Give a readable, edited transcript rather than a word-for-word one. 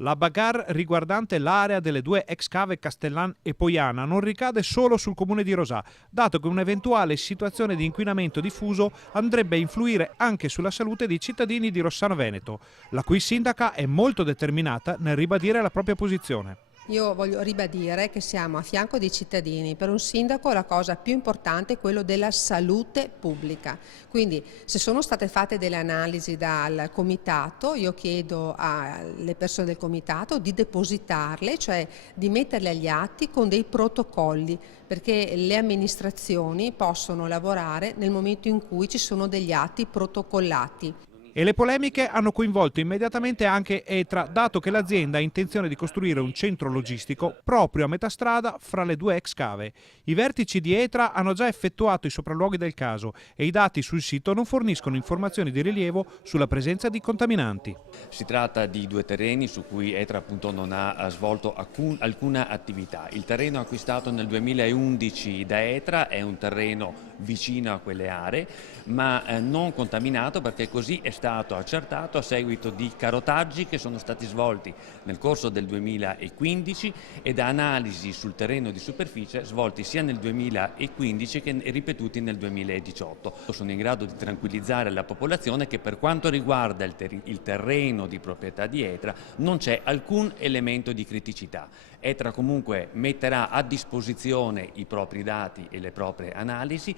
La bagarre riguardante l'area delle due ex cave Castellan e Poiana non ricade solo sul comune di Rosà, dato che un'eventuale situazione di inquinamento diffuso andrebbe a influire anche sulla salute dei cittadini di Rossano Veneto, la cui sindaca è molto determinata nel ribadire la propria posizione. Io voglio ribadire che siamo a fianco dei cittadini. Per un sindaco la cosa più importante è quello della salute pubblica. Quindi se sono state fatte delle analisi dal comitato, io chiedo alle persone del comitato di depositarle, cioè di metterle agli atti con dei protocolli, perché le amministrazioni possono lavorare nel momento in cui ci sono degli atti protocollati. E le polemiche hanno coinvolto immediatamente anche Etra, dato che l'azienda ha intenzione di costruire un centro logistico proprio a metà strada fra le due ex cave. I vertici di Etra hanno già effettuato i sopralluoghi del caso e i dati sul sito non forniscono informazioni di rilievo sulla presenza di contaminanti. Si tratta di due terreni su cui Etra appunto non ha svolto alcuna attività. Il terreno acquistato nel 2011 da Etra è un terreno vicino a quelle aree, ma non contaminato, perché così è stato accertato a seguito di carotaggi che sono stati svolti nel corso del 2015 e da analisi sul terreno di superficie svolti sia nel 2015 che ripetuti nel 2018. Sono in grado di tranquillizzare la popolazione che per quanto riguarda il terreno di proprietà di Etra non c'è alcun elemento di criticità. Etra comunque metterà a disposizione i propri dati e le proprie analisi